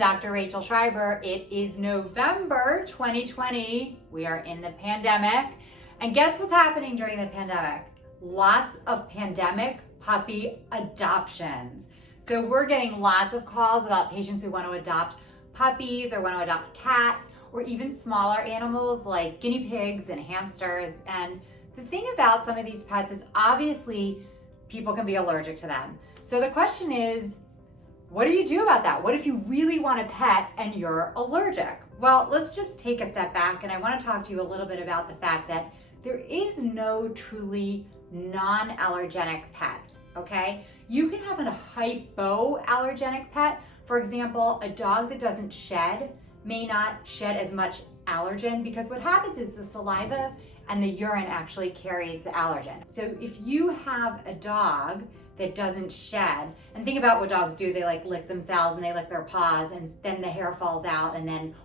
everyone, Dr. Rachel Schreiber. It is November 2020. We are in the pandemic. And guess what's happening during the pandemic? Lots of pandemic puppy adoptions. So we're getting lots of calls about patients who want to adopt puppies or want to adopt cats or even smaller animals like guinea pigs and hamsters. And the thing about some of these pets is obviously people can be allergic to them. So the question is, what do you do about that? What if you really want a pet and you're allergic? Well, let's just take a step back, and I want to talk to you a little bit about the fact that there is no truly non-allergenic pet, okay? You can have a hypoallergenic pet. For example, a dog that doesn't shed may not shed as much allergen because what happens is the saliva and the urine actually carries the allergen. So if you have a dog that doesn't shed, and think about what dogs do, they like lick themselves and they lick their paws and then the hair falls out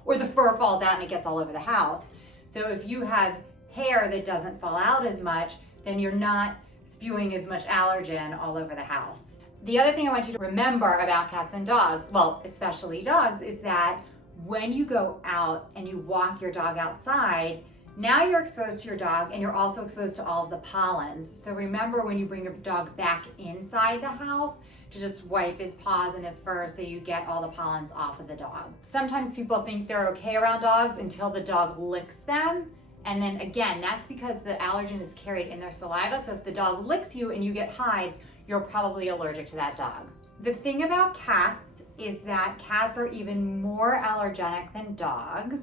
or the fur falls out and it gets all over the house. So if you have hair that doesn't fall out as much, then you're not spewing as much allergen all over the house. The other thing I want you to remember about cats and dogs, well, especially dogs, is that when you go out and you walk your dog outside, now you're exposed to your dog and you're also exposed to all of the pollens. So remember when you bring your dog back inside the house to just wipe his paws and his fur so you get all the pollens off of the dog. Sometimes people think they're okay around dogs until the dog licks them. And then again, that's because the allergen is carried in their saliva. So if the dog licks you and you get hives, you're probably allergic to that dog. The thing about cats is that cats are even more allergenic than dogs.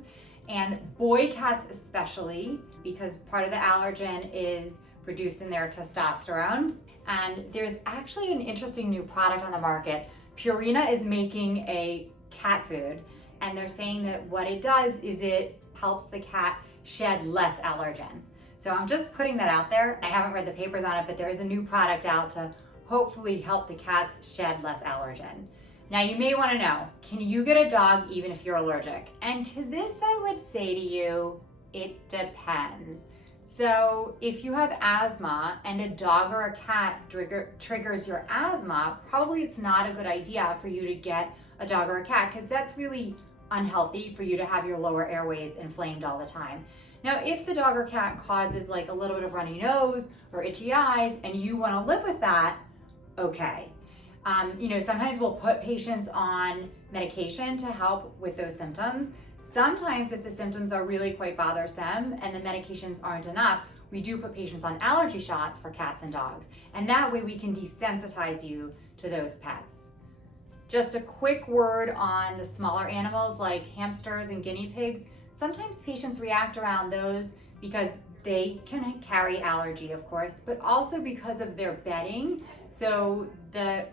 And boy cats especially, because part of the allergen is produced in their testosterone. And there's actually an interesting new product on the market. Purina is making a cat food, and they're saying that what it does is it helps the cat shed less allergen. So I'm just putting that out there. I haven't read the papers on it, but there is a new product out to hopefully help the cats shed less allergen. Now you may want to know, can you get a dog even if you're allergic? And to this I would say to you, it depends. So if you have asthma and a dog or a cat triggers your asthma, probably it's not a good idea for you to get a dog or a cat because that's really unhealthy for you to have your lower airways inflamed all the time. Now if the dog or cat causes like a little bit of runny nose or itchy eyes and you want to live with that, okay. Sometimes we'll put patients on medication to help with those symptoms. Sometimes if the symptoms are really quite bothersome and the medications aren't enough, we do put patients on allergy shots for cats and dogs. And that way we can desensitize you to those pets. Just a quick word on the smaller animals like hamsters and guinea pigs. Sometimes patients react around those because they can carry allergy, of course, but also because of their bedding. So the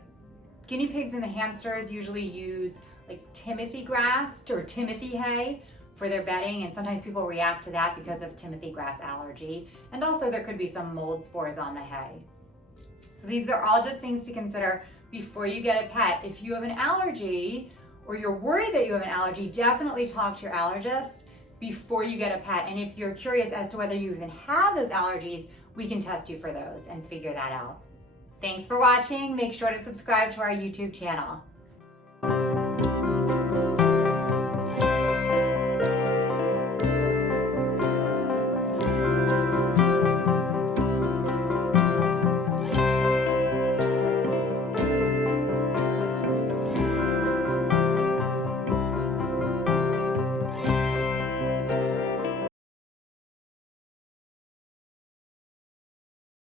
guinea pigs and the hamsters usually use like timothy grass or timothy hay for their bedding, and sometimes people react to that because of timothy grass allergy. And also there could be some mold spores on the hay. So these are all just things to consider before you get a pet. If you have an allergy or you're worried that you have an allergy, definitely talk to your allergist before you get a pet. And if you're curious as to whether you even have those allergies, we can test you for those and figure that out. Thanks for watching. Make sure to subscribe to our YouTube channel.